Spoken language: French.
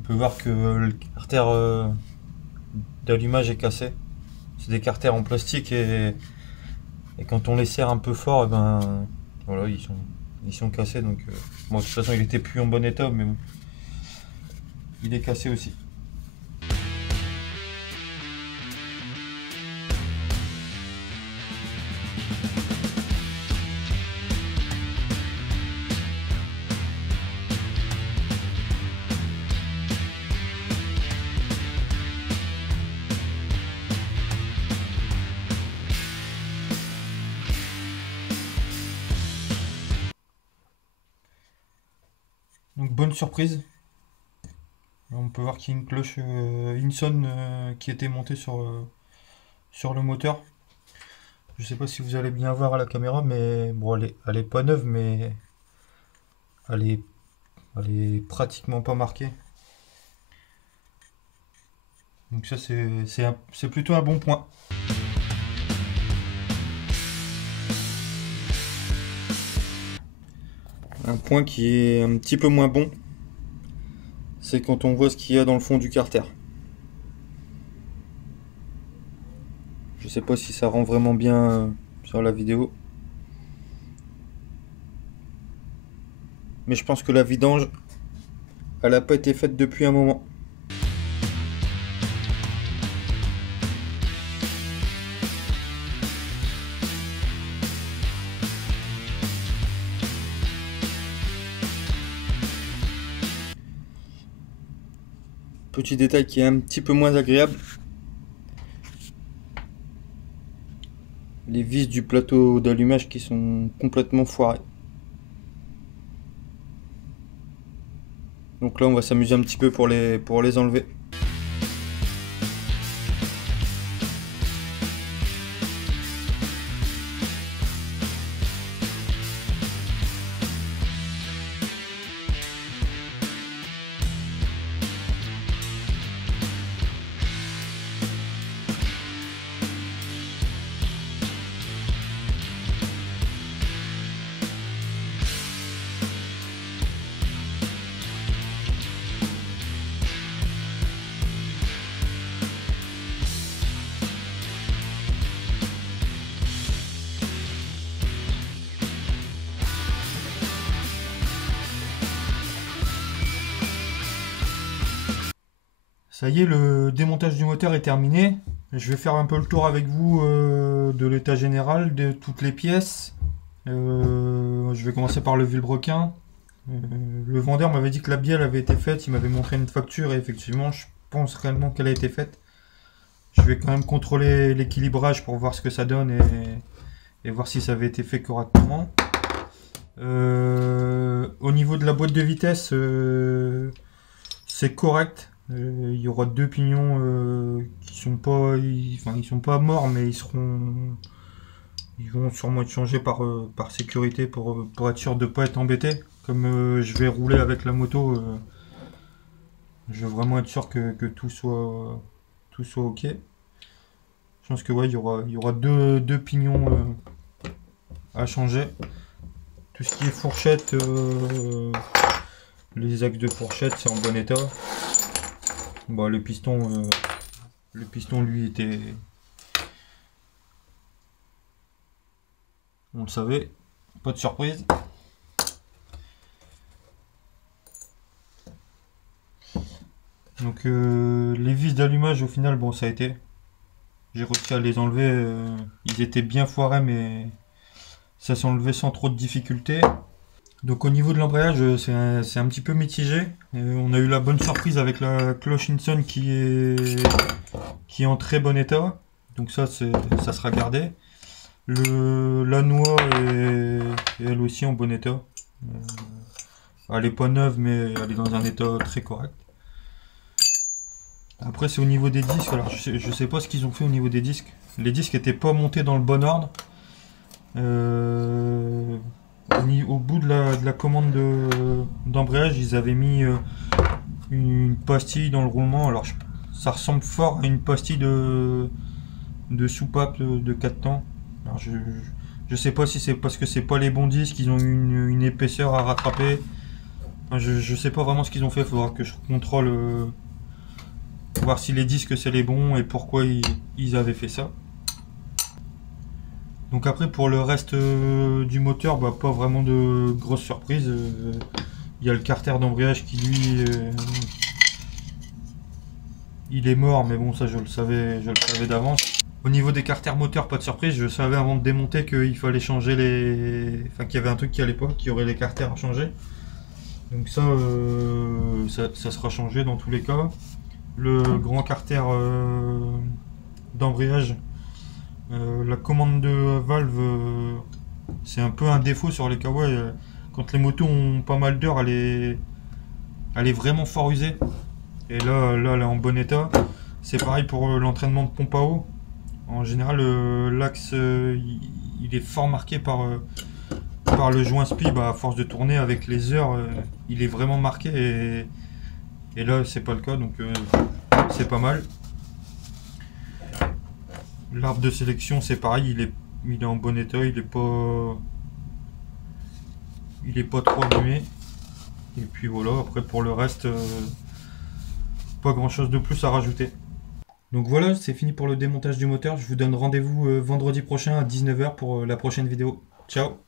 peut voir que le carter d'allumage est cassé. C'est des carters en plastique et quand on les serre un peu fort, et ben voilà, ils sont cassés. Donc bon, de toute façon, il était plus en bon état, mais bon, il est cassé aussi. Donc bonne surprise. On peut voir qu'il y a une cloche Inson qui était montée sur le moteur. Je sais pas si vous allez bien voir à la caméra, mais bon, elle est pas neuve, mais elle est, elle est pratiquement pas marquée. Donc ça c'est plutôt un bon point. Un point qui est un petit peu moins bon, c'est quand on voit ce qu'il y a dans le fond du carter. Je sais pas si ça rend vraiment bien sur la vidéo. Mais je pense que la vidange, elle n'a pas été faite depuis un moment. Petit détail qui est un petit peu moins agréable. Les vis du plateau d'allumage qui sont complètement foirées. Donc là on va s'amuser un petit peu pour les enlever. Ça y est, le démontage du moteur est terminé. Je vais faire un peu le tour avec vous de l'état général, de toutes les pièces. Je vais commencer par le vilebrequin. Le vendeur m'avait dit que la bielle avait été faite, il m'avait montré une facture et effectivement je pense réellement qu'elle a été faite. Je vais quand même contrôler l'équilibrage pour voir ce que ça donne et voir si ça avait été fait correctement. Au niveau de la boîte de vitesse, c'est correct. Il y aura deux pignons qui sont pas, ils sont pas morts, mais ils vont sûrement être changés par sécurité pour être sûr de ne pas être embêté. Comme je vais rouler avec la moto, je veux vraiment être sûr que tout soit ok. Je pense que ouais, il y aura deux pignons à changer. Tout ce qui est fourchette, les axes de fourchette, c'est en bon état. Bon, le piston lui était, on le savait, pas de surprise. Donc les vis d'allumage au final, bon, ça a été, j'ai réussi à les enlever, ils étaient bien foirés mais ça s'est enlevé sans trop de difficultés. Donc au niveau de l'embrayage, c'est un petit peu mitigé. On a eu la bonne surprise avec la cloche Inson qui est en très bon état. Donc ça sera gardé. La noix est elle aussi en bon état. Elle n'est pas neuve mais elle est dans un état très correct. Après c'est au niveau des disques. Alors je sais pas ce qu'ils ont fait au niveau des disques. Les disques n'étaient pas montés dans le bon ordre. Au bout de la commande d'embrayage, ils avaient mis une pastille dans le roulement. Alors ça ressemble fort à une pastille de soupape de 4 temps. Alors, je sais pas si c'est parce que c'est pas les bons disques, ils ont une épaisseur à rattraper. Enfin, je sais pas vraiment ce qu'ils ont fait, il faudra que je contrôle, voir si les disques c'est les bons et pourquoi ils avaient fait ça. Donc après pour le reste du moteur, bah, pas vraiment de grosses surprises. Il y a le carter d'embrayage qui lui, il est mort, mais bon ça je le savais d'avance. Au niveau des carters moteurs, pas de surprise, je savais avant de démonter qu'il fallait changer les... Enfin qu'il y avait un truc qui allait pas, qu'il y aurait les carters à changer. Donc ça, ça sera changé dans tous les cas. Le grand carter d'embrayage, la commande de valve, c'est un peu un défaut sur les Kawaii. Quand les motos ont pas mal d'heures, elle est vraiment fort usée. Et là, elle est en bon état. C'est pareil pour l'entraînement de pompe à eau. En général, l'axe, il est fort marqué par le joint spi. Bah, à force de tourner avec les heures, il est vraiment marqué. Et là, c'est pas le cas, donc c'est pas mal. L'arbre de sélection, c'est pareil, il est en bon état, il est pas trop abîmé. Et puis voilà, après pour le reste, pas grand chose de plus à rajouter. Donc voilà, c'est fini pour le démontage du moteur. Je vous donne rendez-vous vendredi prochain à 19 h pour la prochaine vidéo. Ciao!